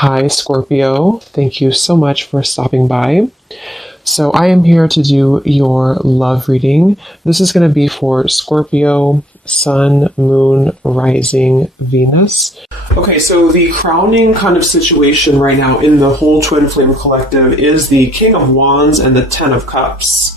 Hi, Scorpio. Thank you so much for stopping by. So I am here to do your love reading. This is going to be for Scorpio, Sun, Moon, Rising, Venus. Okay, so the crowning kind of situation right now in the whole Twin Flame Collective is the King of Wands and the Ten of Cups.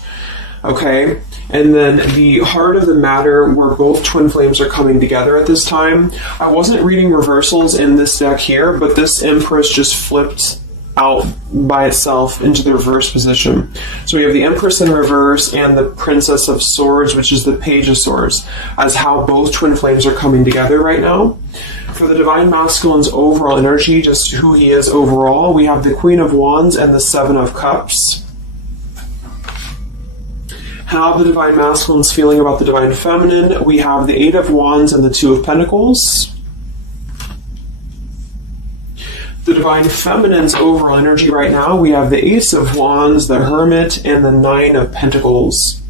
Okay, and then the heart of the matter where both twin flames are coming together at this time. I wasn't reading reversals in this deck here, but this Empress just flipped out by itself into the reverse position. So we have the Empress in reverse and the Princess of Swords, which is the Page of Swords, as how both twin flames are coming together right now. For the Divine Masculine's overall energy, just who he is overall, we have the Queen of Wands and the Seven of Cups. How the Divine Masculine's feeling about the Divine Feminine, we have the Eight of Wands and the Two of Pentacles. The Divine Feminine's overall energy right now, we have the Ace of Wands, the Hermit, and the Nine of Pentacles.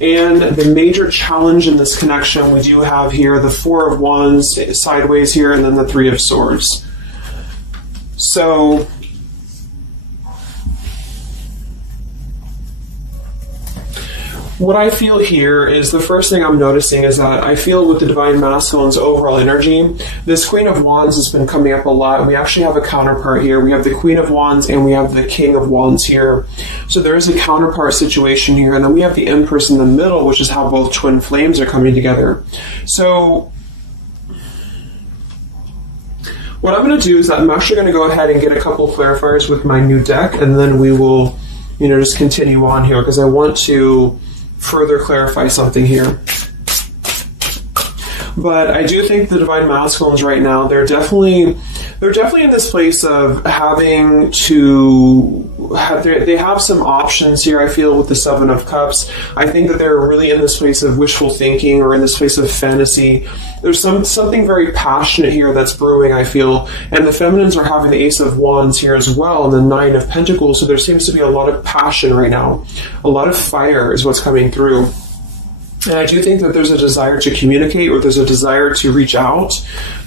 And the major challenge in this connection, we do have here the Four of Wands sideways here, and then the Three of Swords. So what I feel here is the first thing I'm noticing is that I feel with the Divine Masculine's overall energy, this Queen of Wands has been coming up a lot. We actually have a counterpart here. We have the Queen of Wands and we have the King of Wands here. So there is a counterpart situation here. And then we have the Empress in the middle, which is how both twin flames are coming together. So what I'm going to do is that I'm actually going to go ahead and get a couple of clarifiers with my new deck, and then we will, just continue on here because I want to further clarify something here. But I do think the Divine Masculines right now, they're definitely in this place of having to have, they have some options here, I feel, with the Seven of Cups. I think that they're really in this place of wishful thinking or in this place of fantasy. There's something very passionate here that's brewing, I feel. And the Feminines are having the Ace of Wands here as well and the Nine of Pentacles. So there seems to be a lot of passion right now. A lot of fire is what's coming through. And I do think that there's a desire to communicate or there's a desire to reach out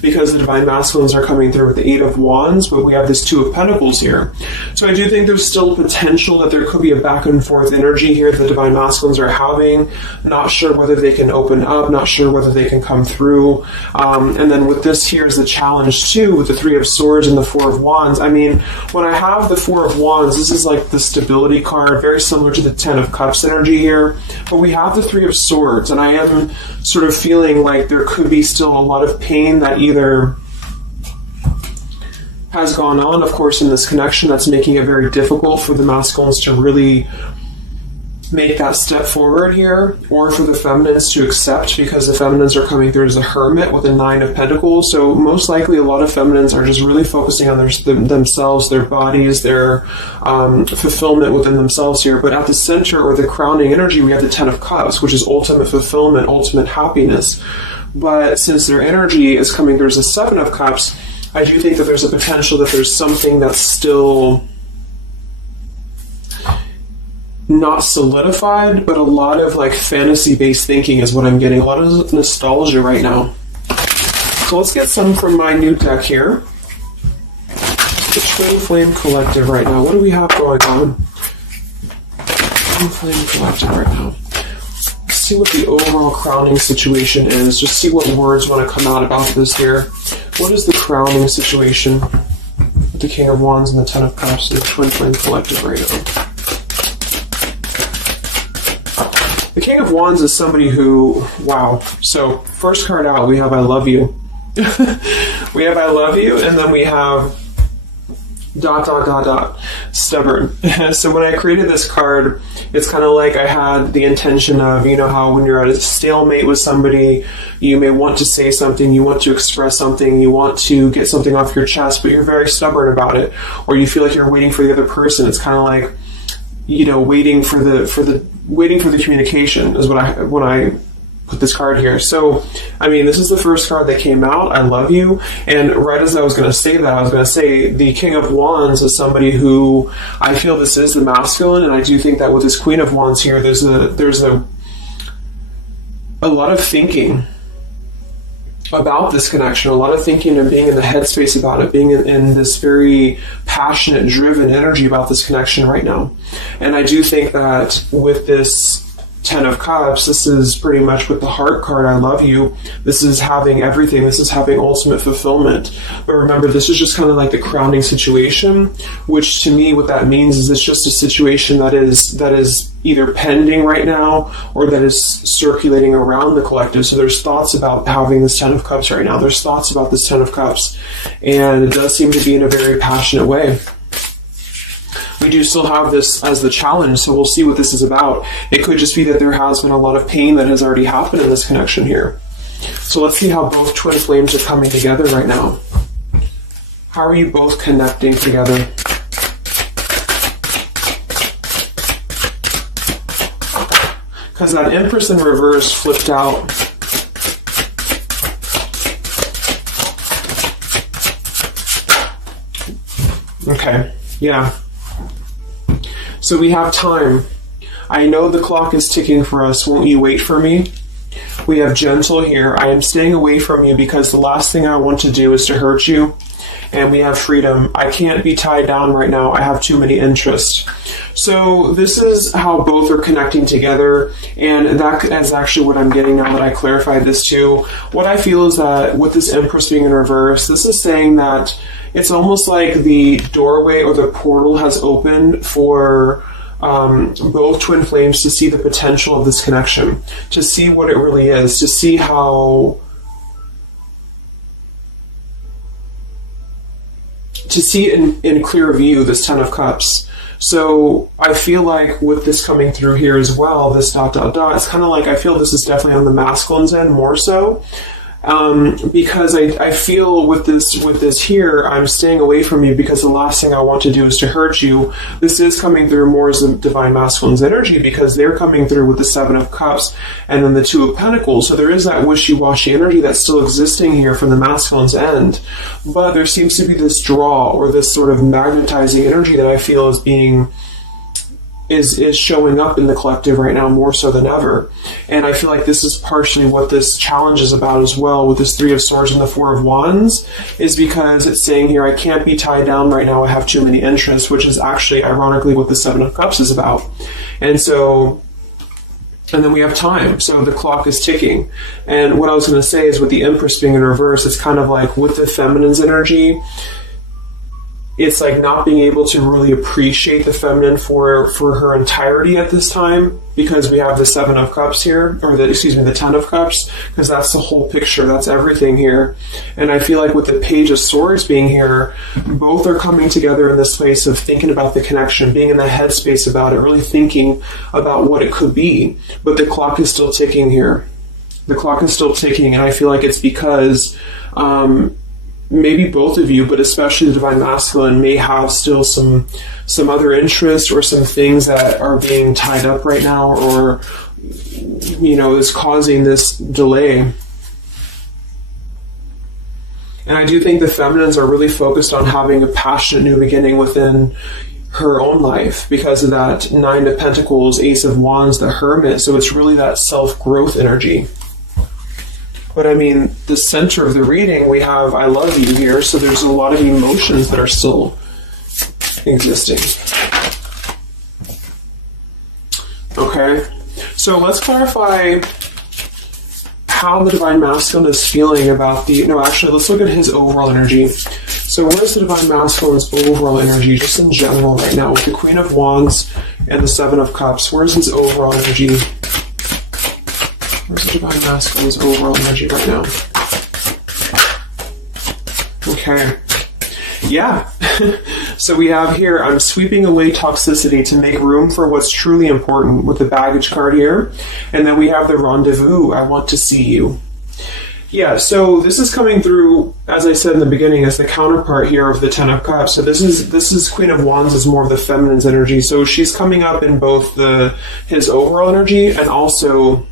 because the Divine Masculines are coming through with the Eight of Wands, but we have this Two of Pentacles here. So I do think there's still potential that there could be a back and forth energy here that the Divine Masculines are having. Not sure whether they can open up, not sure whether they can come through. And then with this here is the challenge too, with the Three of Swords and the Four of Wands. I mean, when I have the Four of Wands, this is like the stability card, very similar to the Ten of Cups energy here. But we have the Three of Swords. And I am sort of feeling like there could be still a lot of pain that either has gone on, of course, in this connection that's making it very difficult for the masculines to really make that step forward here, or for the feminines to accept because the feminines are coming through as a Hermit with a Nine of Pentacles. So most likely a lot of feminines are just really focusing on themselves, their bodies, their fulfillment within themselves here. But at the center or the crowning energy, we have the Ten of Cups, which is ultimate fulfillment, ultimate happiness. But since their energy is coming through as a Seven of Cups, I do think that there's a potential that there's something that's still not solidified, but a lot of like fantasy-based thinking is what I'm getting. A lot of nostalgia right now. So let's get some from my new deck here. The Twin Flame Collective right now. What do we have going on? Twin Flame Collective right now. Let's see what the overall crowning situation is. Just see what words want to come out about this here. What is the crowning situation with the King of Wands and the Ten of Cups and the Twin Flame Collective right now? The King of Wands is somebody who, wow. So first card out, we have I love you. We have I love you, and then we have ... stubborn. So when I created this card, it's kind of like I had the intention of, how when you're at a stalemate with somebody, you may want to say something, you want to express something, you want to get something off your chest, but you're very stubborn about it, or you feel like you're waiting for the other person. It's kind of like, waiting for the communication is when I put this card here. So, I mean, this is the first card that came out, I love you, and right as I was going to say that, I was going to say the King of Wands is somebody who I feel this is the masculine, and I do think that with this Queen of Wands here, there's a lot of thinking about this connection, a lot of thinking and being in the headspace about it, being in this very passionate, driven energy about this connection right now. And I do think that with this Ten of Cups, this is pretty much with the heart card, I love you. This is having everything. This is having ultimate fulfillment. But remember, this is just kind of like the crowning situation, which to me, what that means is it's just a situation that is either pending right now or that is circulating around the collective. So there's thoughts about having this Ten of Cups right now. There's thoughts about this Ten of Cups. And it does seem to be in a very passionate way. We do still have this as the challenge, so we'll see what this is about. It could just be that there has been a lot of pain that has already happened in this connection here. So let's see how both twin flames are coming together right now. How are you both connecting together? Because that Empress in reverse flipped out. Okay, yeah. So we have time. I know the clock is ticking for us. Won't you wait for me? We have gentle here. I am staying away from you because the last thing I want to do is to hurt you. And we have freedom. I can't be tied down right now. I have too many interests. So this is how both are connecting together. And that is actually what I'm getting now that I clarified this too. What I feel is that with this Empress being in reverse, this is saying that it's almost like the doorway or the portal has opened for both twin flames to see the potential of this connection, to see what it really is, to see how, to see it in clear view, this Ten of Cups. So I feel like with this coming through here as well, this ... it's kind of like I feel this is definitely on the masculine's end more so. Because I feel with this here, I'm staying away from you because the last thing I want to do is to hurt you. This is coming through more as the divine masculine's energy because they're coming through with the Seven of Cups and then the Two of Pentacles. So there is that wishy-washy energy that's still existing here from the masculine's end. But there seems to be this draw or this sort of magnetizing energy that I feel is being is showing up in the collective right now more so than ever. And I feel like this is partially what this challenge is about as well with this Three of Swords and the Four of Wands, is because it's saying here, I can't be tied down right now, I have too many interests, which is actually ironically what the Seven of Cups is about. And so, and then we have time, so the clock is ticking. And what I was going to say is with the Empress being in reverse, it's kind of like with the feminine's energy, it's like not being able to really appreciate the feminine for her entirety at this time, because we have the Seven of Cups here, or the Ten of Cups, because that's the whole picture, that's everything here. And I feel like with the Page of Swords being here, both are coming together in this place of thinking about the connection, being in the headspace about it, really thinking about what it could be. But the clock is still ticking here. The clock is still ticking, and I feel like it's because maybe both of you, but especially the Divine Masculine, may have still some other interests or some things that are being tied up right now, or is causing this delay. And I do think the feminines are really focused on having a passionate new beginning within her own life because of that Nine of Pentacles, Ace of Wands, the Hermit. So it's really that self-growth energy. But I mean, the center of the reading, we have I love you here, so there's a lot of emotions that are still existing. Okay, so let's clarify how the Divine Masculine is feeling about let's look at his overall energy. So where's the Divine Masculine's overall energy, just in general right now, with the Queen of Wands and the Seven of Cups? Where's his overall energy? Where's the Divine Masculine's overall energy right now? Okay. Yeah. So we have here, I'm sweeping away toxicity to make room for what's truly important, with the baggage card here. And then we have the rendezvous, I want to see you. Yeah, so this is coming through, as I said in the beginning, as the counterpart here of the Ten of Cups. So this is Queen of Wands is more of the feminine's energy. So she's coming up in both his overall energy and also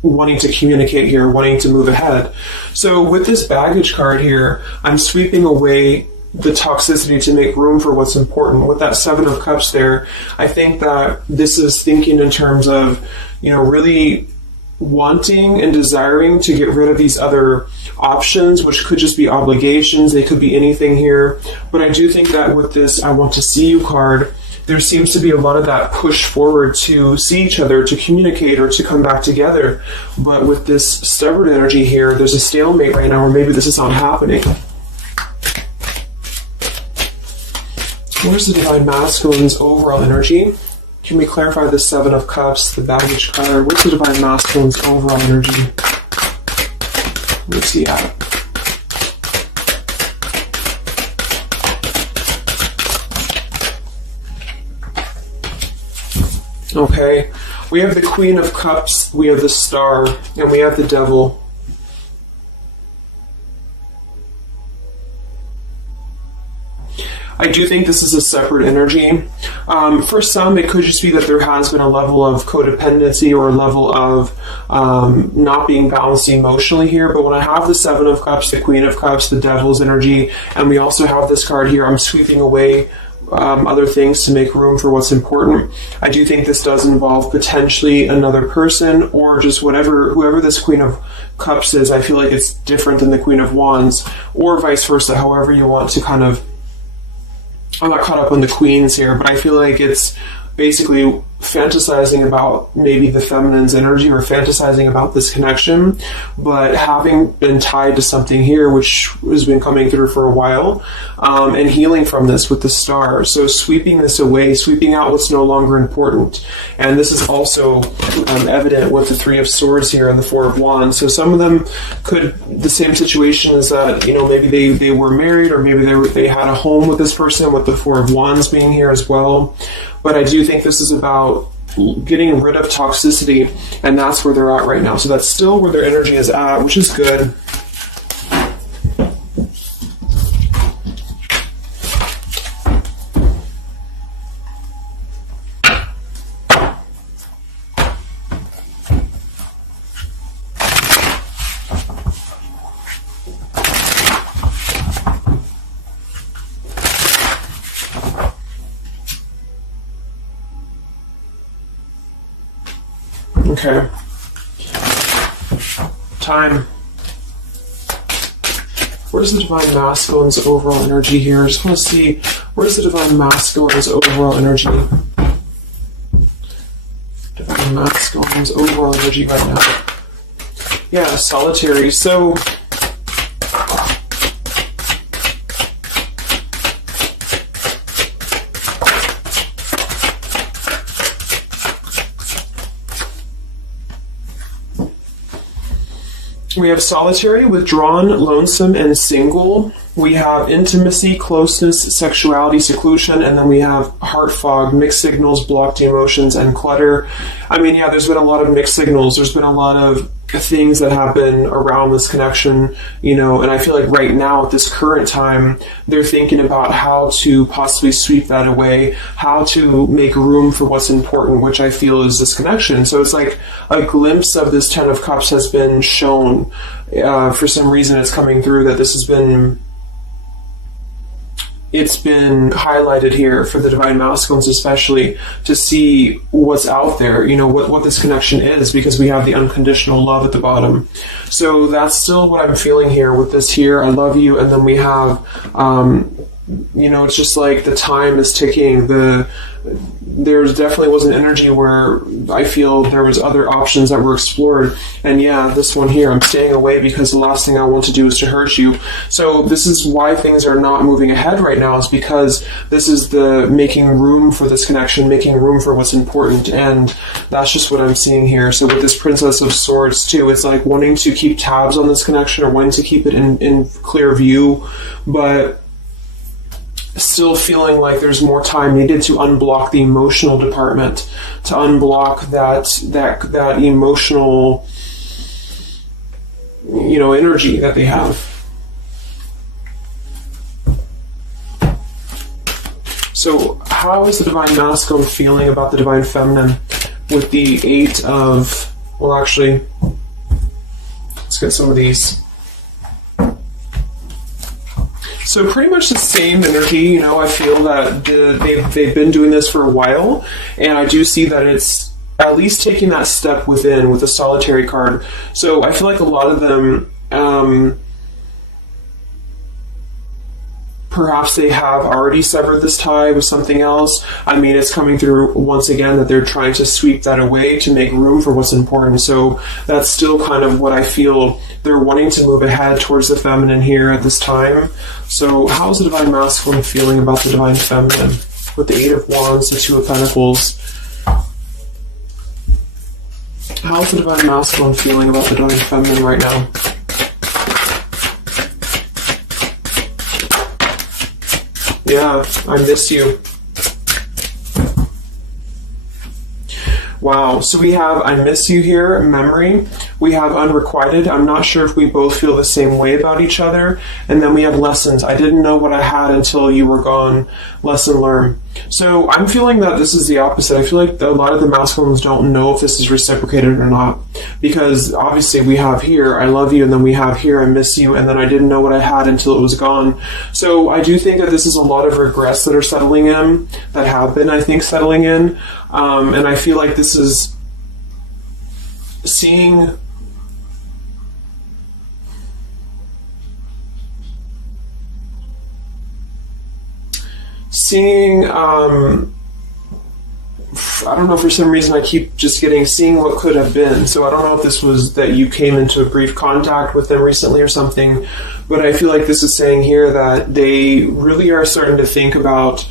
wanting to communicate here, wanting to move ahead. So with this baggage card here, I'm sweeping away the toxicity to make room for what's important. With that Seven of Cups there, I think that this is thinking in terms of, really wanting and desiring to get rid of these other options, which could just be obligations. They could be anything here. But I do think that with this I want to see you card, there seems to be a lot of that push forward to see each other, to communicate, or to come back together. But with this stubborn energy here, there's a stalemate right now, or maybe this is not happening. Where's the Divine Masculine's overall energy? Can we clarify the Seven of Cups, the baggage card? What's the Divine Masculine's overall energy? Where's he at? Okay, we have the Queen of Cups, we have the Star, and we have the Devil. I do think this is a separate energy. For some, it could just be that there has been a level of codependency or a level of not being balanced emotionally here. But when I have the Seven of Cups, the Queen of Cups, the Devil's energy, and we also have this card here, I'm sweeping away other things to make room for what's important. I do think this does involve potentially another person, or just whoever this Queen of Cups is. I feel like it's different than the Queen of Wands, or vice versa, however you want to kind of. I'm not caught up on the queens here, but I feel like it's basically fantasizing about maybe the feminine's energy, or fantasizing about this connection, but having been tied to something here which has been coming through for a while, and healing from this with the Star. So sweeping this away, sweeping out what's no longer important. And this is also evident with the Three of Swords here and the Four of Wands. So some of them could, the same situation is that, you know, maybe they were married, or maybe they had a home with this person, with the Four of Wands being here as well. But I do think this is about getting rid of toxicity, and that's where they're at right now. So that's still where their energy is at, which is good. Okay. Time. Where's the Divine Masculine's overall energy here? I just want to see, where's the Divine Masculine's overall energy? Divine Masculine's overall energy right now. Yeah, Solitary. So we have Solitary, Withdrawn, Lonesome, and Single. We have Intimacy, Closeness, Sexuality, Seclusion, and then we have Heart Fog, Mixed Signals, Blocked Emotions, and Clutter. I mean, yeah, there's been a lot of mixed signals. There's been a lot of things that happen around this connection, you know, and I feel like right now at this current time, they're thinking about how to possibly sweep that away, how to make room for what's important, which I feel is this connection. So it's like a glimpse of this Ten of Cups has been shown. For some reason it's coming through that this has been, it's been highlighted here for the Divine Masculines, especially to see what's out there, you know, what this connection is, because we have the unconditional love at the bottom. So that's still what I'm feeling here with this here. I love you. And then we have, you know, it's just like the time is ticking. There's definitely was an energy where I feel there was other options that were explored. And yeah, this one here, I'm staying away because the last thing I want to do is to hurt you. So this is why things are not moving ahead right now, is because this is the making room for this connection, making room for what's important. And that's just what I'm seeing here. So with this Princess of Swords too, it's like wanting to keep tabs on this connection, or wanting to keep it in clear view, but still feeling like there's more time needed to unblock the emotional department, to unblock that emotional, you know, energy that they have. So how is the Divine Masculine feeling about the Divine Feminine with the Eight of, well, actually, let's get some of these. So pretty much the same energy, you know. I feel that they've been doing this for a while, and I do see that it's at least taking that step within with the solitary card. So I feel like a lot of them, perhaps they have already severed this tie with something else. I mean, it's coming through once again that they're trying to sweep that away to make room for what's important. So that's still kind of what I feel. They're wanting to move ahead towards the feminine here at this time. So how's the Divine Masculine feeling about the Divine Feminine? With the Eight of Wands, the Two of Pentacles. How's the Divine Masculine feeling about the Divine Feminine right now? Yeah, I miss you. Wow, so we have I miss you here, memory. We have unrequited. I'm not sure if we both feel the same way about each other. And then we have lessons. I didn't know what I had until you were gone. Lesson learned. So I'm feeling that this is the opposite. I feel like a lot of the masculines don't know if this is reciprocated or not. Because obviously we have here, I love you, and then we have here, I miss you, and then I didn't know what I had until it was gone. So I do think that this is a lot of regrets that are settling in, that have been, I think, settling in. And I feel like this is seeing I don't know, for some reason I keep just seeing what could have been. So I don't know if this was that you came into a brief contact with them recently or something, but I feel like this is saying here that they really are starting to think about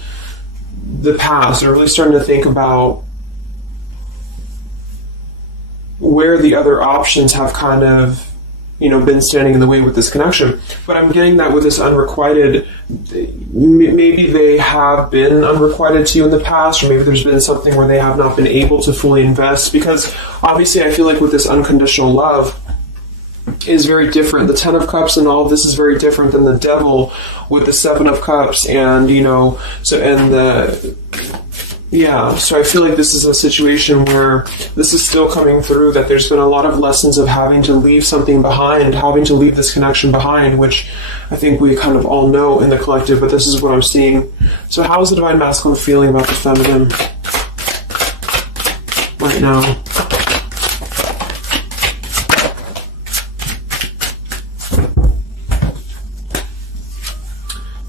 the past. They're really starting to think about where the other options have kind of, been standing in the way with this connection. But I'm getting that with this unrequited, maybe they have been unrequited to you in the past, or maybe there's been something where they have not been able to fully invest, because obviously I feel like with this unconditional love is very different. The Ten of Cups and all of this is very different than the Devil with the Seven of Cups, and so I feel like this is a situation where this is still coming through, that there's been a lot of lessons of having to leave something behind, having to leave this connection behind, which I think we kind of all know in the collective, but this is what I'm seeing. So how is the Divine Masculine feeling about the feminine right now?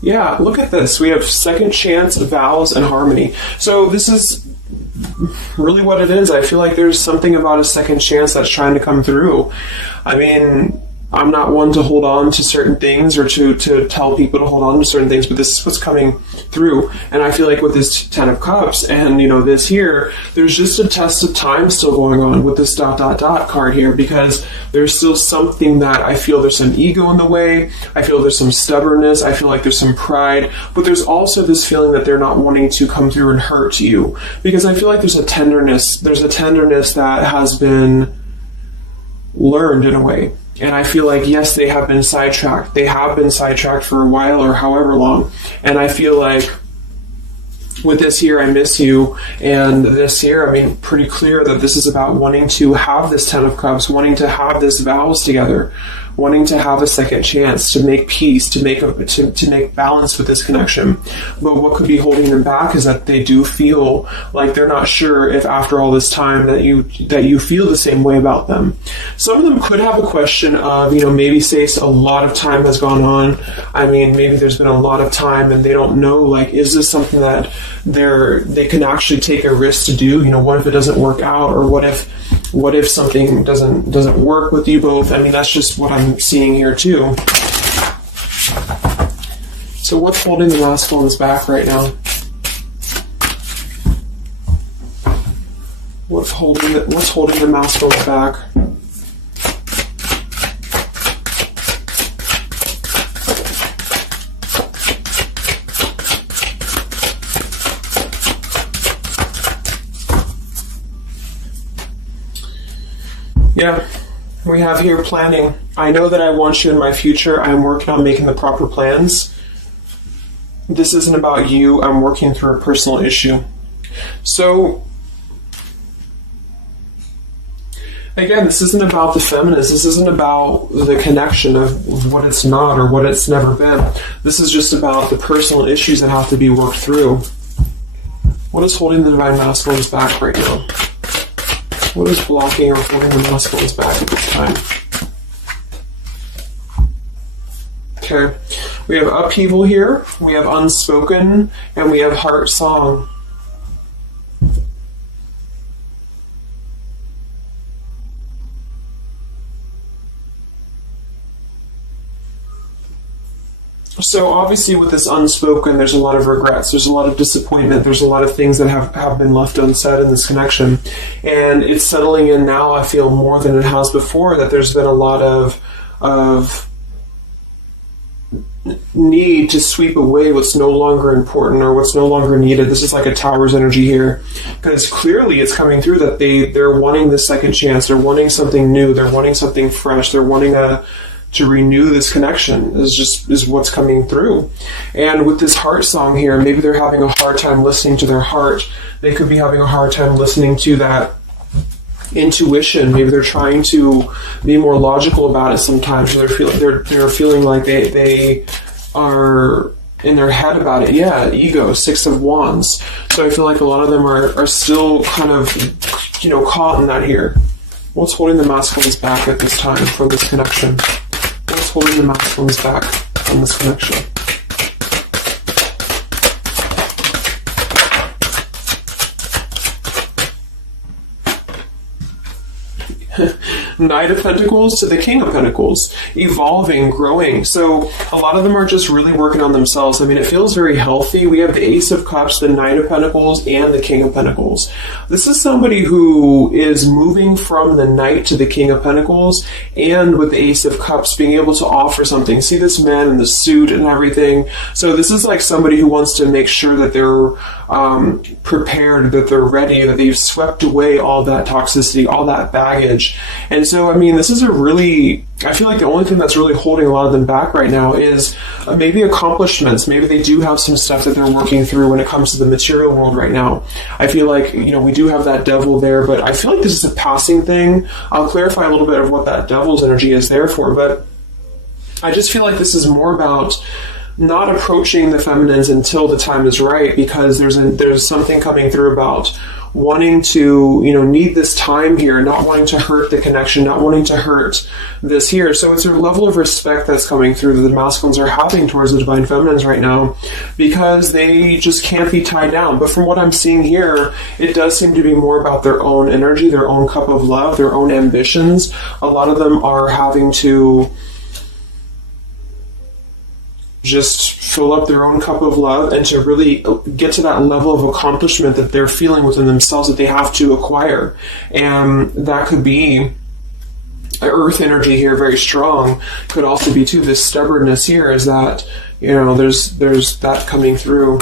Yeah, look at this. We have second chance, vows, and harmony. So this is really what it is. I feel like there's something about a second chance that's trying to come through. I mean, I'm not one to hold on to certain things or to tell people to hold on to certain things, but this is what's coming through. And I feel like with this Ten of Cups and, this here, there's just a test of time still going on with this ... card here, because there's still something that I feel there's some ego in the way. I feel there's some stubbornness. I feel like there's some pride, but there's also this feeling that they're not wanting to come through and hurt you, because I feel like there's a tenderness that has been learned in a way. And I feel like, yes, they have been sidetracked. They have been sidetracked for a while or however long. And I feel like with this here, I miss you, and this here, I mean, pretty clear that this is about wanting to have this Ten of Cups, wanting to have this vows together, wanting to have a second chance to make peace, to make balance with this connection. But what could be holding them back is that they do feel like they're not sure if after all this time that you feel the same way about them. Some of them could have a question of, maybe say a lot of time has gone on. I mean, maybe there's been a lot of time and they don't know, like, is this something that they can actually take a risk to do? What if it doesn't work out, or what if something doesn't work with you both? I mean, that's just what I'm seeing here too. So what's holding the masculines back right now? What's holding the masculines back? Yeah, we have here planning. I know that I want you in my future. I'm working on making the proper plans. This isn't about you. I'm working through a personal issue. So, again, this isn't about the feminist. This isn't about the connection of what it's not or what it's never been. This is just about the personal issues that have to be worked through. What is holding the Divine Masculines back right now? What is blocking or holding the masculines back at this time? Okay, we have upheaval here, we have unspoken, and we have heart song. So obviously with this unspoken, there's a lot of regrets, there's a lot of disappointment, there's a lot of things that have been left unsaid in this connection. And it's settling in now, I feel, more than it has before, that there's been a lot of need to sweep away what's no longer important or what's no longer needed. This is like a Tower's energy here, because clearly it's coming through that they're wanting the second chance, they're wanting something new, they're wanting something fresh, they're wanting to renew this connection is what's coming through. And with this heart song here, maybe they're having a hard time listening to their heart. They could be having a hard time listening to that intuition. Maybe they're trying to be more logical about it sometimes. They're feeling like they are in their head about it. Yeah, ego, 6 of Wands. So I feel like a lot of them are still kind of, caught in that here. What's holding the masculines back at this time from this connection? What's holding the masculines back from this connection? Knight of Pentacles to the King of Pentacles, evolving, growing. So a lot of them are just really working on themselves. I mean, it feels very healthy. We have the Ace of Cups, the Knight of Pentacles, and the King of Pentacles. This is somebody who is moving from the Knight to the King of Pentacles, and with the Ace of Cups, being able to offer something. See this man in the suit and everything. So this is like somebody who wants to make sure that they're prepared, that they're ready, that they've swept away all that toxicity, all that baggage. And so, I mean, this is I feel like the only thing that's really holding a lot of them back right now is maybe accomplishments. Maybe they do have some stuff that they're working through when it comes to the material world right now. I feel like, we do have that devil there, but I feel like this is a passing thing. I'll clarify a little bit of what that devil's energy is there for, but I just feel like this is more about not approaching the feminines until the time is right, because there's something coming through about wanting to, need this time here, not wanting to hurt the connection, not wanting to hurt this here. So it's a level of respect that's coming through that the masculines are having towards the divine feminines right now, because they just can't be tied down. But from what I'm seeing here, it does seem to be more about their own energy, their own cup of love, their own ambitions. A lot of them are having to just fill up their own cup of love and to really get to that level of accomplishment that they're feeling within themselves that they have to acquire. And that could be earth energy here, very strong. Could also be too this stubbornness here, is that there's that coming through.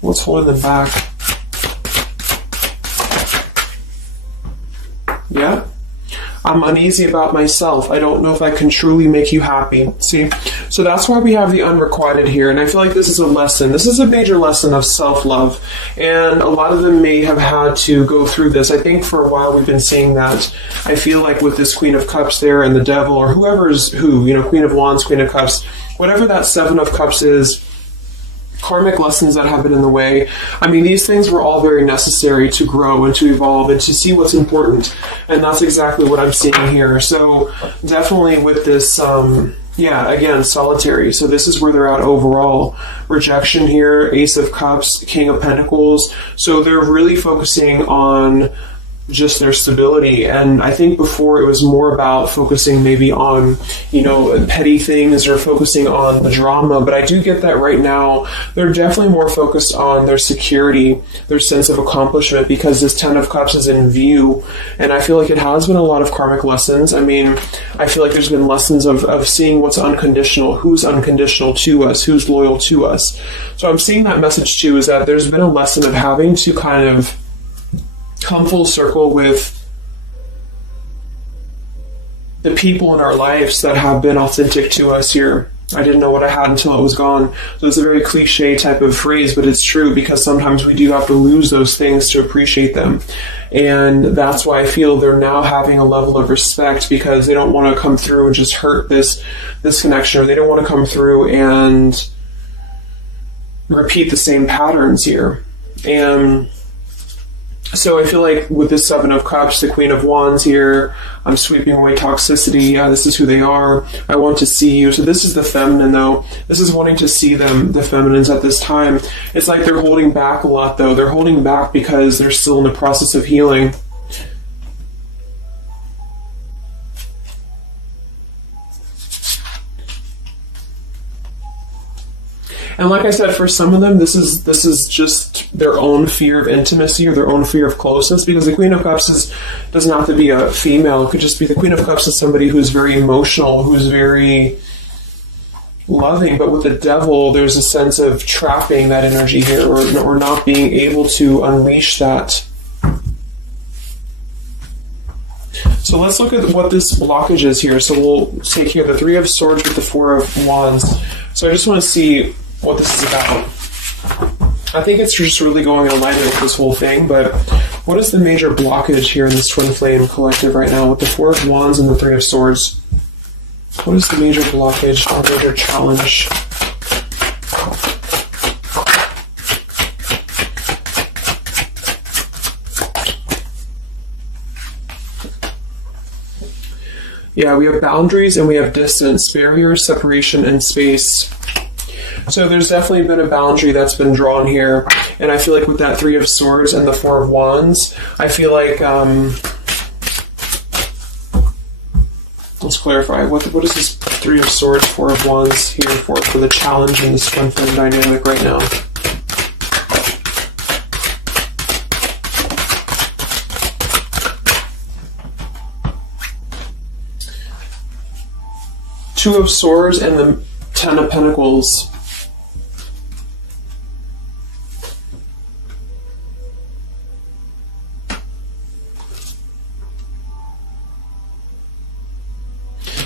What's holding them back? Yeah, I'm uneasy about myself. I don't know if I can truly make you happy. See, so that's why we have the unrequited here. And I feel like this is a lesson. This is a major lesson of self-love. And a lot of them may have had to go through this. I think for a while we've been seeing that. I feel like with this Queen of Cups there and the Devil, or whoever's who, Queen of Wands, Queen of Cups, whatever that Seven of Cups is, karmic lessons that have been in the way. I mean, these things were all very necessary to grow and to evolve and to see what's important. And that's exactly what I'm seeing here. So definitely with this, again, solitary. So this is where they're at overall. Rejection here, Ace of Cups, King of Pentacles. So they're really focusing on just their stability. And I think before it was more about focusing maybe on, petty things or focusing on the drama. But I do get that right now they're definitely more focused on their security, their sense of accomplishment, because this Ten of Cups is in view. And I feel like it has been a lot of karmic lessons. I mean, I feel like there's been lessons of seeing what's unconditional, who's unconditional to us, who's loyal to us. So I'm seeing that message too, is that there's been a lesson of having to kind of come full circle with the people in our lives that have been authentic to us here. I didn't know what I had until it was gone. So it's a very cliche type of phrase, but it's true, because sometimes we do have to lose those things to appreciate them. And that's why I feel they're now having a level of respect, because they don't want to come through and just hurt this connection, or they don't want to come through and repeat the same patterns here. And so I feel like with this Seven of Cups, the Queen of Wands here, I'm sweeping away toxicity. This is who they are. I want to see you. So this is the feminine, though. This is wanting to see them, the feminines at this time. It's like they're holding back a lot, though. They're holding back because they're still in the process of healing. And like I said, for some of them, this is just their own fear of intimacy, or their own fear of closeness, because the Queen of Cups doesn't have to be a female. It could just be the Queen of Cups is somebody who's very emotional, who's very loving. But with the Devil, there's a sense of trapping that energy here, or not being able to unleash that. So let's look at what this blockage is here. So we'll take here the Three of Swords with the Four of Wands. So I just want to see what this is about. I think it's just really going in alignment with this whole thing, but what is the major blockage here in this Twin Flame collective right now with the Four of Wands and the Three of Swords? What is the major blockage or major challenge? Yeah, we have boundaries and we have distance, barriers, separation, and space. So there's definitely been a boundary that's been drawn here. And I feel like with that Three of Swords and the Four of Wands, I feel like, let's clarify, what is this Three of Swords, Four of Wands here for the challenge in this Twin Flame dynamic right now? Two of Swords and the Ten of Pentacles.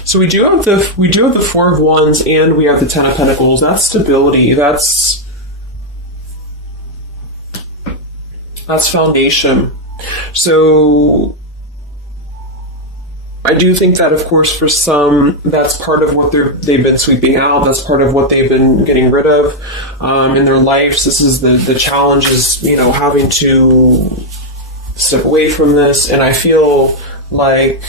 So we do have the Four of Wands and we have the Ten of Pentacles. That's stability. That's foundation. So I do think that, of course, for some, that's part of what they've been sweeping out. That's part of what they've been getting rid of in their lives. This is the challenge is, having to step away from this. And I feel like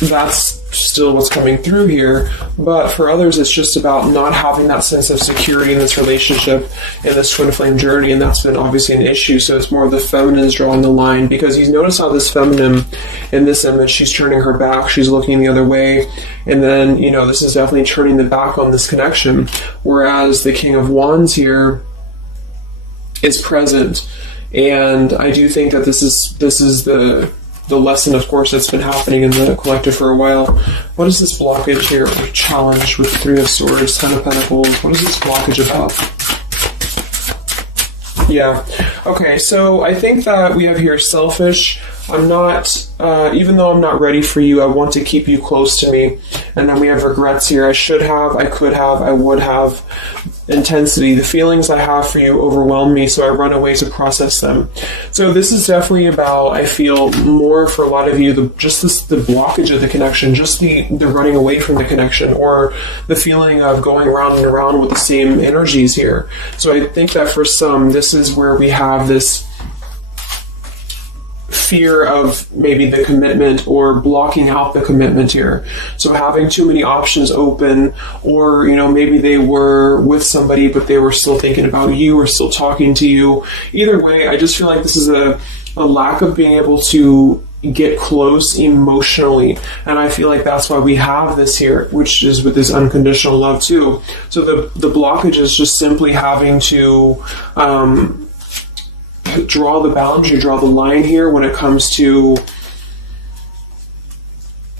that's still what's coming through here. But for others, it's just about not having that sense of security in this relationship, in this Twin Flame journey, and that's been obviously an issue. So it's more of the feminine is drawing the line, because you notice how this feminine in this image, she's turning her back, she's looking the other way, and then, this is definitely turning the back on this connection, whereas the King of Wands here is present. And I do think that this is the lesson, of course, that's been happening in the collective for a while. What is this blockage here, or challenge with Three of Swords, Ten of Pentacles? What is this blockage about? Yeah. Okay, so I think that we have here selfish. I'm not, even though I'm not ready for you, I want to keep you close to me. And then we have regrets here. I should have, I could have, I would have. Intensity. The feelings I have for you overwhelm me, so I run away to process them. So this is definitely about, I feel, more for a lot of you, the blockage of the connection, just the running away from the connection, or the feeling of going around and around with the same energies here. So I think that for some, this is where we have this fear of maybe the commitment, or blocking out the commitment here. So having too many options open, or maybe they were with somebody but they were still thinking about you or still talking to you. Either way, I just feel like this is a lack of being able to get close emotionally, and I feel like that's why we have this here, which is with this unconditional love too. So the blockage is just simply having to draw the boundary, draw the line here when it comes to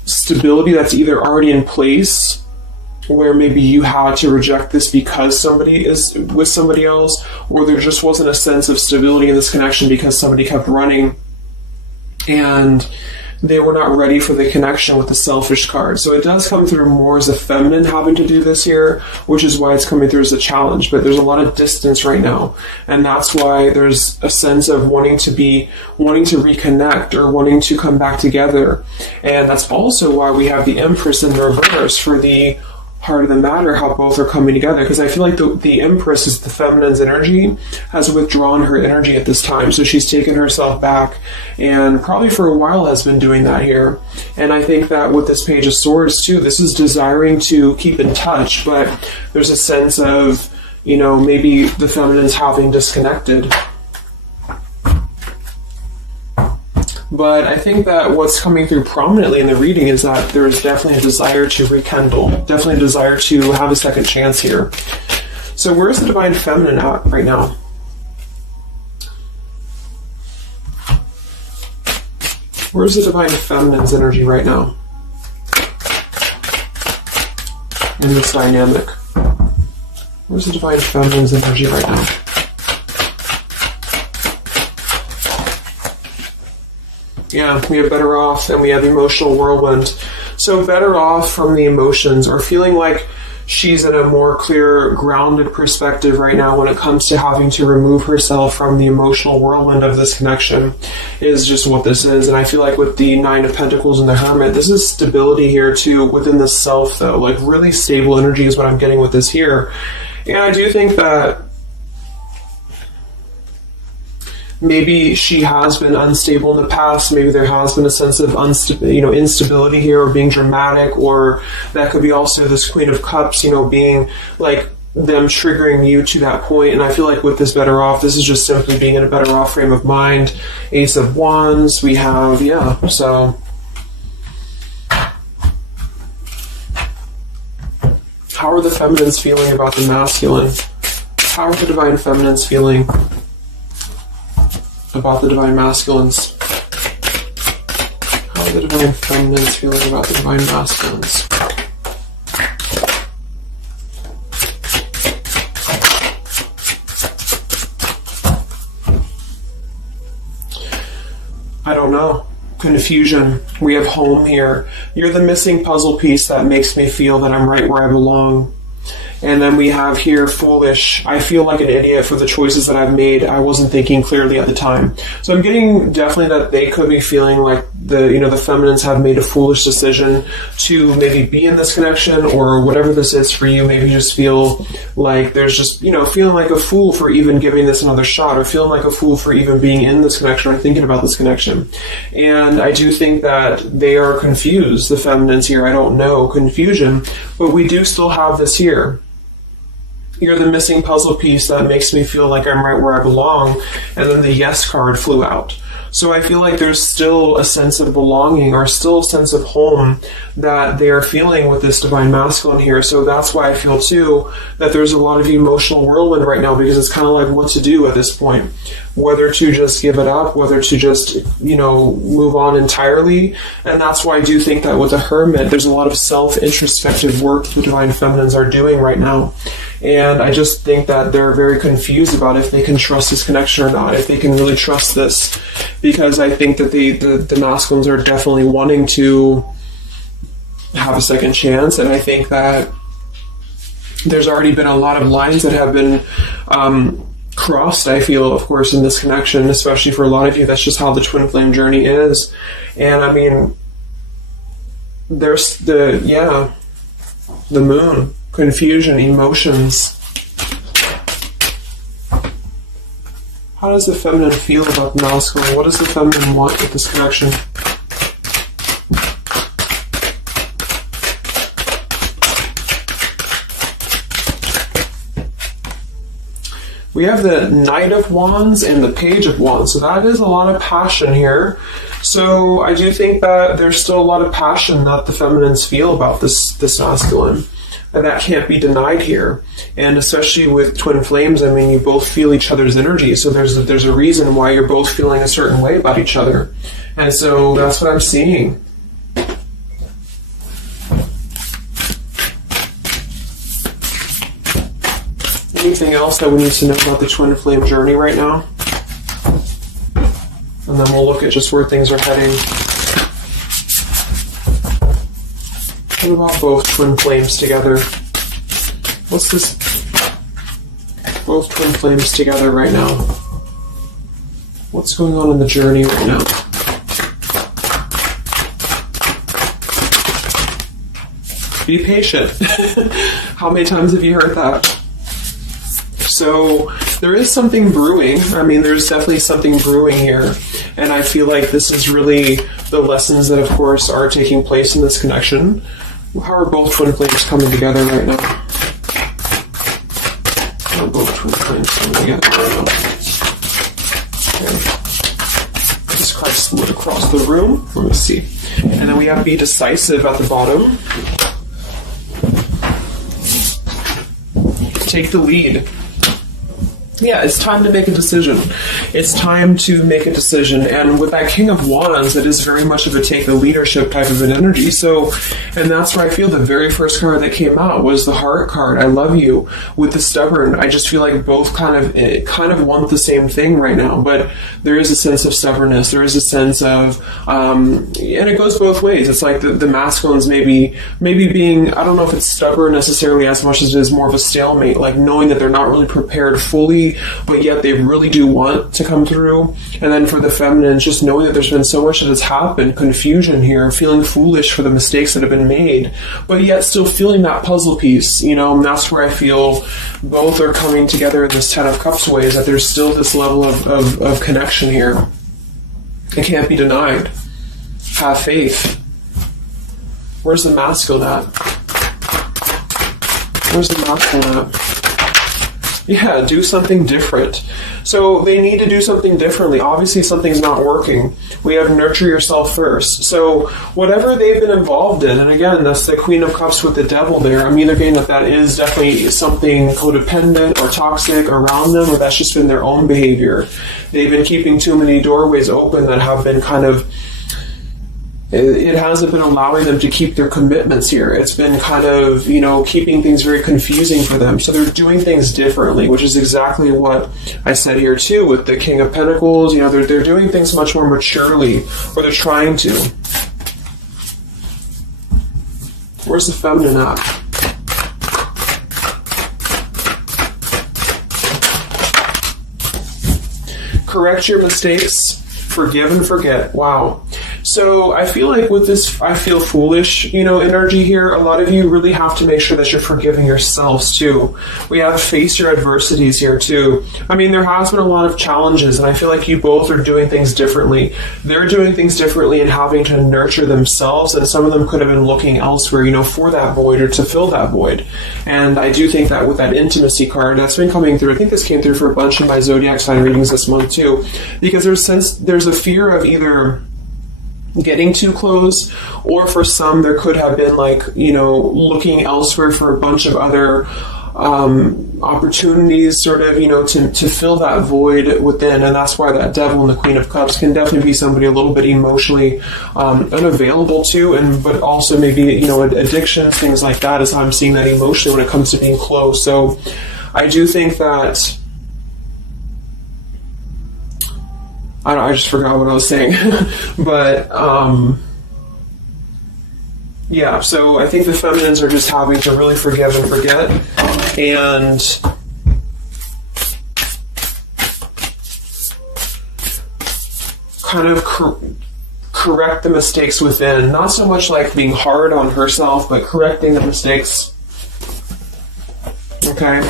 stability that's either already in place, where maybe you had to reject this because somebody is with somebody else, or there just wasn't a sense of stability in this connection because somebody kept running. And they were not ready for the connection with the selfish card. So it does come through more as a feminine having to do this here, which is why it's coming through as a challenge. But there's a lot of distance right now. And that's why there's a sense of wanting to reconnect or wanting to come back together. And that's also why we have the Empress in the reverse for the heart of the matter, how both are coming together, because I feel like the Empress is the feminine's energy, has withdrawn her energy at this time, so she's taken herself back, and probably for a while has been doing that here. And I think that with this Page of Swords too, this is desiring to keep in touch, but there's a sense of, you know, maybe the feminine's having disconnected. But I think that what's coming through prominently in the reading is that there is definitely a desire to rekindle, definitely a desire to have a second chance here. So where's the Divine Feminine at right now? Where's the Divine Feminine's energy right now in this dynamic? Where's the Divine Feminine's energy right now? Yeah, we have better off, and we have emotional whirlwind. So better off from the emotions, or feeling like she's in a more clear, grounded perspective right now when it comes to having to remove herself from the emotional whirlwind of this connection, is just what this is. And I feel like with the Nine of Pentacles and the Hermit, this is stability here too within the self, though. Like really stable energy is what I'm getting with this here. And I do think that maybe she has been unstable in the past. Maybe there has been a sense of instability here, or being dramatic, or that could be also this Queen of Cups, being like them triggering you to that point. And I feel like with this better off, this is just simply being in a better off frame of mind. Ace of Wands, we have, so how are the feminines feeling about the masculine? How are the Divine Feminines feeling about the Divine Masculines? How are the Divine Feminines feeling about the Divine Masculines? I don't know. Confusion. We have home here. You're the missing puzzle piece that makes me feel that I'm right where I belong. And then we have here foolish. I feel like an idiot for the choices that I've made. I wasn't thinking clearly at the time. So I'm getting definitely that they could be feeling like the feminines have made a foolish decision to maybe be in this connection, or whatever this is for you. Maybe just feel like there's just, feeling like a fool for even giving this another shot, or feeling like a fool for even being in this connection or thinking about this connection. And I do think that they are confused, the feminines here. I don't know, confusion, but we do still have this here. You're the missing puzzle piece that makes me feel like I'm right where I belong. And then the yes card flew out. So I feel like there's still a sense of belonging, or still a sense of home that they are feeling with this Divine Masculine here. So that's why I feel too that there's a lot of emotional whirlwind right now, because it's kind of like what to do at this point. Whether to just give it up, whether to just, move on entirely. And that's why I do think that with the Hermit, there's a lot of self-introspective work the Divine Feminines are doing right now. And I just think that they're very confused about if they can trust this connection or not, if they can really trust this. Because I think that the masculines are definitely wanting to have a second chance. And I think that there's already been a lot of lines that have been crossed, I feel, of course, in this connection, especially for a lot of you. That's just how the twin flame journey is. And I mean, there's the moon, confusion, emotions. How does the feminine feel about the masculine? What does the feminine want with this connection? We have the Knight of Wands and the Page of Wands. So that is a lot of passion here. So I do think that there's still a lot of passion that the feminines feel about this masculine. And that can't be denied here. And especially with twin flames, I mean, you both feel each other's energy. So there's a reason why you're both feeling a certain way about each other. And so that's what I'm seeing. Anything else that we need to know about the twin flame journey right now? And then we'll look at just where things are heading. What about both twin flames together? What's this? Both twin flames together right now. What's going on in the journey right now? Be patient. How many times have you heard that? So there is something brewing. I mean, there's definitely something brewing here. And I feel like this is really the lessons that, of course, are taking place in this connection. How are both twin flames coming together right now? How are both twin flames coming together right now? Okay. This card split across the room. Let me see. And then we have Be Decisive at the bottom. Take the lead. Yeah, it's time to make a decision. It's time to make a decision. And with that King of Wands, it is very much of a take the leadership type of an energy. So, and that's where I feel the very first card that came out was the Heart card. I love you. With the Stubborn, I just feel like both kind of want the same thing right now. But there is a sense of stubbornness. There is a sense of, and it goes both ways. It's like the masculines maybe being, I don't know if it's stubborn necessarily as much as it is more of a stalemate, like knowing that they're not really prepared fully, but yet they really do want to come through. And then for the feminines, just knowing that there's been so much that has happened, confusion here, feeling foolish for the mistakes that have been made, but yet still feeling that puzzle piece, you know. And that's where I feel both are coming together in this Ten of Cups ways, that there's still this level of connection here. It can't be denied. Have faith. Where's the masculine at? Where's the masculine at? Yeah, do something different. So they need to do something differently. Obviously, something's not working. We have nurture yourself first. So whatever they've been involved in, and again, that's the Queen of Cups with the Devil there. I'm either getting that is definitely something codependent or toxic around them, or that's just been their own behavior. They've been keeping too many doorways open that have been kind of, it hasn't been allowing them to keep their commitments here. It's been kind of, you know, keeping things very confusing for them. So they're doing things differently, which is exactly what I said here too with the King of Pentacles. You know, they're doing things much more maturely, or they're trying to. Where's the feminine at? Correct your mistakes, forgive and forget. Wow. So I feel like with this, I feel foolish, you know, energy here. A lot of you really have to make sure that you're forgiving yourselves too. We have to face your adversities here too. I mean, there has been a lot of challenges, and I feel like you both are doing things differently. They're doing things differently and having to nurture themselves, and some of them could have been looking elsewhere, you know, for that void or to fill that void. And I do think that with that intimacy card that's been coming through, I think this came through for a bunch of my zodiac sign readings this month too, because there's a fear of either getting too close, or for some there could have been like, you know, looking elsewhere for a bunch of other opportunities, sort of, you know, to fill that void within. And that's why that Devil and the Queen of Cups can definitely be somebody a little bit emotionally unavailable to, and but also maybe, you know, addictions, things like that, is how I'm seeing that emotionally when it comes to being close. So I do think that I just forgot what I was saying. But, yeah, so I think the feminines are just having to really forgive and forget, and kind of correct the mistakes within. Not so much like being hard on herself, but correcting the mistakes. Okay?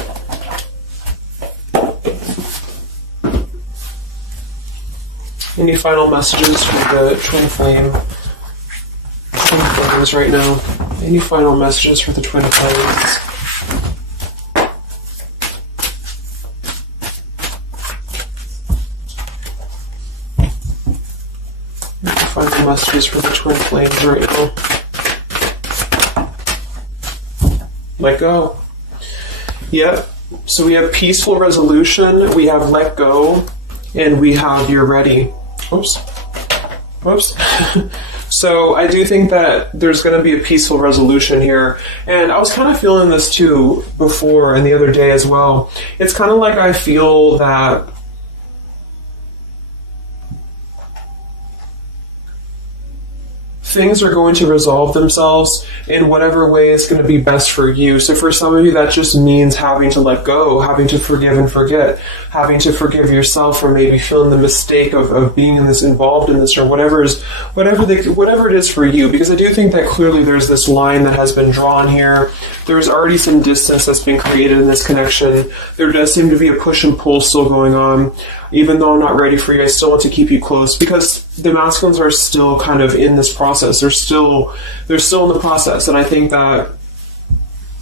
Any final messages for the twin flames right now? Any final messages for the twin flames? Any final messages for the twin flames right now? Let go. Yep. So we have peaceful resolution, we have let go, and we have you're ready. Oops. So I do think that there's going to be a peaceful resolution here. And I was kind of feeling this too before and the other day as well. It's kind of like I feel that things are going to resolve themselves in whatever way is going to be best for you. So for some of you, that just means having to let go, having to forgive and forget, having to forgive yourself for maybe feeling the mistake of being involved in this, or whatever it is for you. Because I do think that clearly there's this line that has been drawn here. There's already some distance that's been created in this connection. There does seem to be a push and pull still going on. Even though I'm not ready for you, I still want to keep you close, because the masculines are still kind of in this process. They're still in the process, and I think that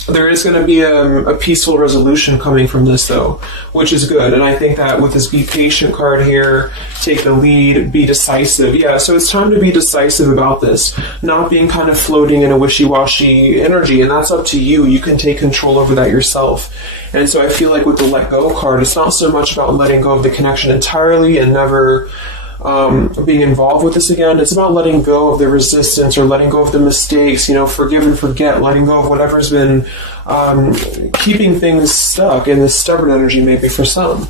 there is going to be a peaceful resolution coming from this, though, which is good. And I think that with this Be Patient card here, take the lead, be decisive. Yeah, so it's time to be decisive about this, not being kind of floating in a wishy-washy energy, and that's up to you. You can take control over that yourself. And so I feel like with the Let Go card, it's not so much about letting go of the connection entirely and never being involved with this again. It's about letting go of the resistance, or letting go of the mistakes, forgive and forget, letting go of whatever's been keeping things stuck in this stubborn energy, maybe for some.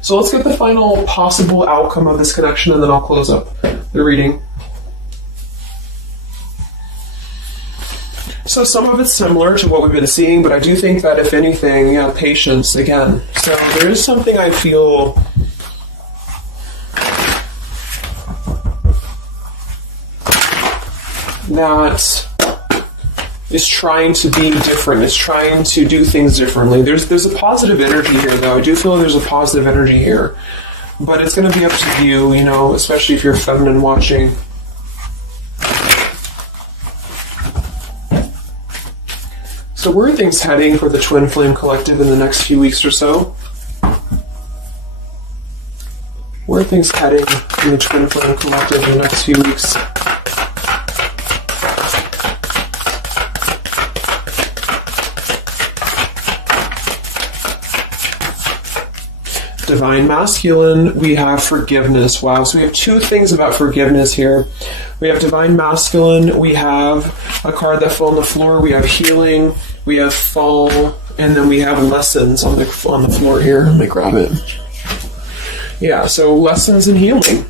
So let's get the final possible outcome of this connection, and then I'll close up the reading. So some of it's similar to what we've been seeing, but I do think that if anything, patience again. So there is something I feel that is trying to be different, is trying to do things differently. There's a positive energy here, though. I do feel there's a positive energy here, but it's going to be up to you, especially if you're feminine watching. So where are things heading for the Twin Flame Collective in the next few weeks or so? Where are things heading in the Twin Flame Collective in the next few weeks? Divine Masculine, we have forgiveness. Wow, so we have two things about forgiveness here. We have Divine Masculine, we have a card that fell on the floor, we have healing, we have fall, and then we have lessons on the floor here. Let me grab it. Yeah, so lessons and healing.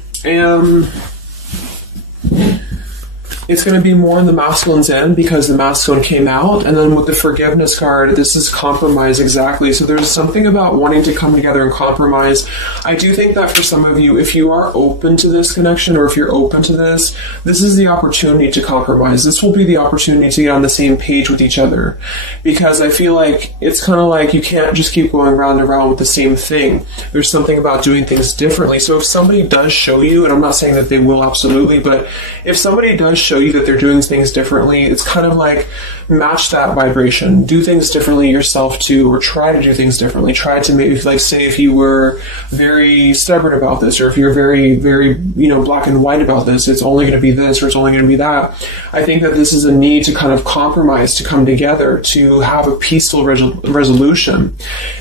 It's going to be more in the masculine's end because the masculine came out. And then with the forgiveness card, this is compromise exactly. So there's something about wanting to come together and compromise. I do think that for some of you, if you are open to this connection, or if you're open to this is the opportunity to compromise. This will be the opportunity to get on the same page with each other. Because I feel like it's kind of like you can't just keep going round and round with the same thing. There's something about doing things differently. So if somebody does show you, and I'm not saying that they will absolutely, but if somebody does show you that they're doing things differently, it's kind of like match that vibration. Do things differently yourself too, or try to do things differently. Try to maybe, like, say if you were very stubborn about this, or if you're very, very, black and white about this, it's only going to be this, or it's only going to be that. I think that this is a need to kind of compromise, to come together, to have a peaceful resolution.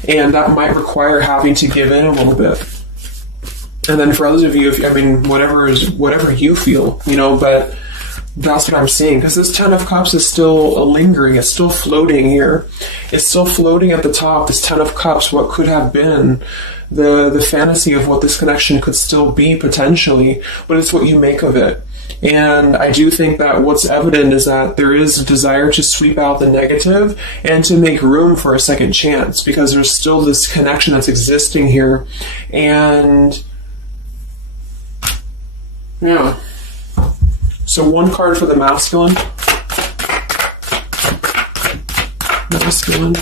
And that might require having to give in a little bit. And then for others of you, whatever you feel, but that's what I'm seeing, because this Ten of Cups is still lingering. It's still floating here. It's still floating at the top. This Ten of Cups, what could have been the fantasy of what this connection could still be potentially, but it's what you make of it. And I do think that what's evident is that there is a desire to sweep out the negative and to make room for a second chance, because there's still this connection that's existing here. And yeah. So one card for the masculine. Masculine.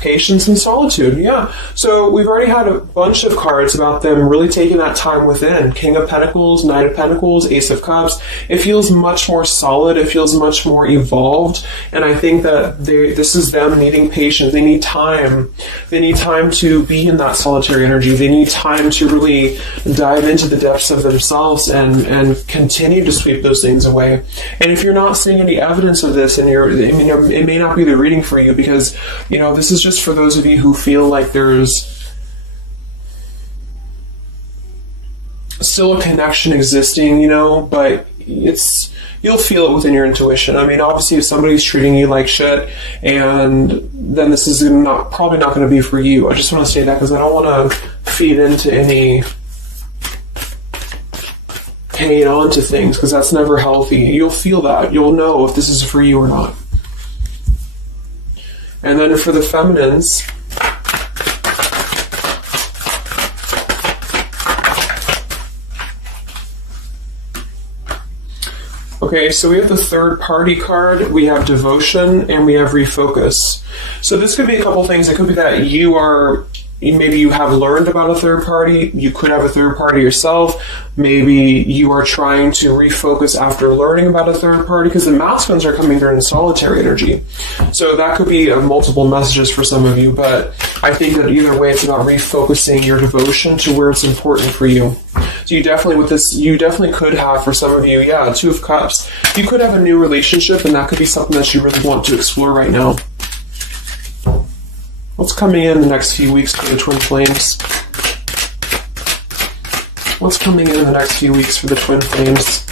Patience and solitude, yeah. So we've already had a bunch of cards about them really taking that time within. King of Pentacles, Knight of Pentacles, Ace of Cups. It feels much more solid. It feels much more evolved. And I think that this is them needing patience. They need time. They need time to be in that solitary energy. They need time to really dive into the depths of themselves and continue to sweep those things away. And if you're not seeing any evidence of this, and it may not be the reading for you, because, this is just for those of you who feel like there's still a connection existing, but you'll feel it within your intuition. I mean, obviously, if somebody's treating you like shit, and then this is probably not going to be for you. I just want to say that because I don't want to feed into any hanging on to things, because that's never healthy. You'll feel that. You'll know if this is for you or not. And then for the feminines, okay, so we have the third party card, we have devotion, and we have refocus. So this could be a couple things. It could be that maybe you have learned about a third party. You could have a third party yourself. Maybe you are trying to refocus after learning about a third party, because the masculines are coming through in solitary energy. So that could be multiple messages for some of you, but I think that either way, it's about refocusing your devotion to where it's important for you. So you definitely could have, for some of you, Two of Cups. You could have a new relationship, and that could be something that you really want to explore right now. What's coming in the next few weeks for the twin flames? What's coming in the next few weeks for the twin flames?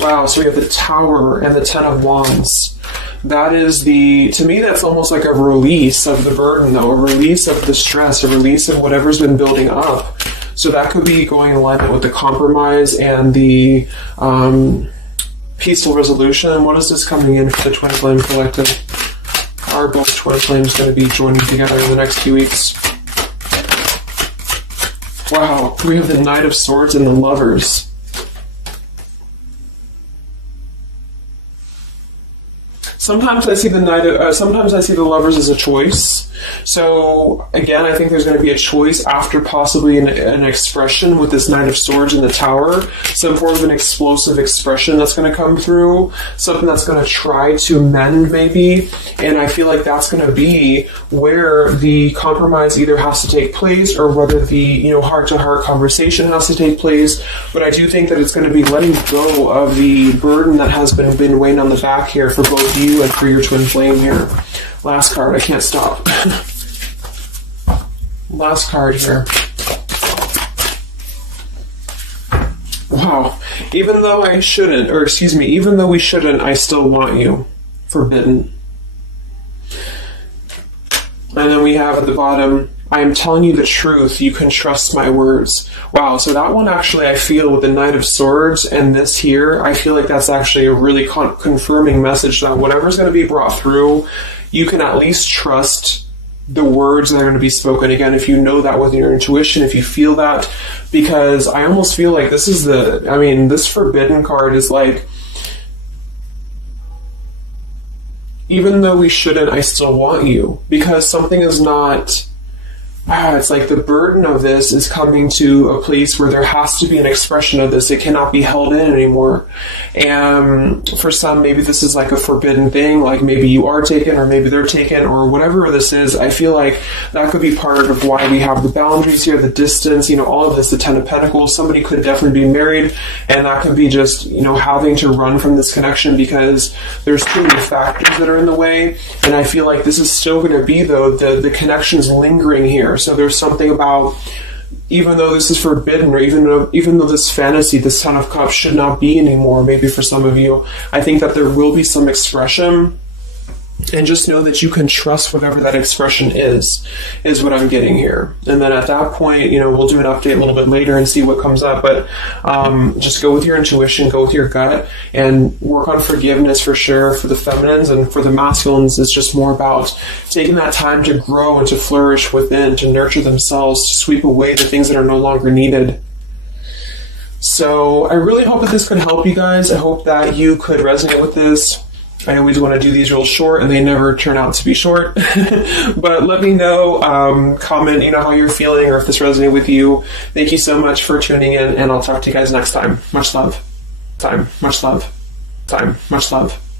Wow, so we have the Tower and the Ten of Wands. That is to me, that's almost like a release of the burden, though, a release of the stress, a release of whatever's been building up. So that could be going in alignment with the compromise and the peaceful resolution. What is this coming in for the Twin Flame Collective? Are both Twin Flames going to be joining together in the next few weeks? Wow, we have the Knight of Swords and the Lovers. Sometimes I see the Lovers as a choice. So again, I think there's going to be a choice after possibly an expression with this Knight of Swords in the Tower, some form of an explosive expression that's going to come through, something that's going to try to mend maybe, and I feel like that's going to be where the compromise either has to take place or whether the heart-to-heart conversation has to take place. But I do think that it's going to be letting go of the burden that has been weighing on the back here for both you and for your twin flame here. Last card, I can't stop. Last card here. Wow. Even though we shouldn't, I still want you. Forbidden. And then we have at the bottom, I am telling you the truth, you can trust my words. Wow, so that one actually, I feel with the Knight of Swords and this here, I feel like that's actually a really confirming message that whatever's going to be brought through, you can at least trust the words that are going to be spoken. Again, if you know that with your intuition, if you feel that, because I almost feel like this Forbidden card is like, even though we shouldn't, I still want you. Because something is not... it's like the burden of this is coming to a place where there has to be an expression of this. It cannot be held in anymore. And for some, maybe this is like a forbidden thing, like maybe you are taken or maybe they're taken or whatever this is. I feel like that could be part of why we have the boundaries here, the distance, all of this, the Ten of Pentacles. Somebody could definitely be married, and that could be just, having to run from this connection because there's too many factors that are in the way. And I feel like this is still going to be, though, the connection's lingering here. So there's something about, even though this is forbidden, or even though this fantasy, this Ten of Cups should not be anymore, maybe for some of you, I think that there will be some expression. And just know that you can trust whatever that expression is what I'm getting here. And then at that point, we'll do an update a little bit later and see what comes up. But just go with your intuition, go with your gut, and work on forgiveness for sure for the feminines. And for the masculines, it's just more about taking that time to grow and to flourish within, to nurture themselves, to sweep away the things that are no longer needed. So I really hope that this could help you guys. I hope that you could resonate with this. I always want to do these real short, and they never turn out to be short. But let me know, comment, how you're feeling, or if this resonated with you. Thank you so much for tuning in, and I'll talk to you guys next time. Much love. Much love. Much love.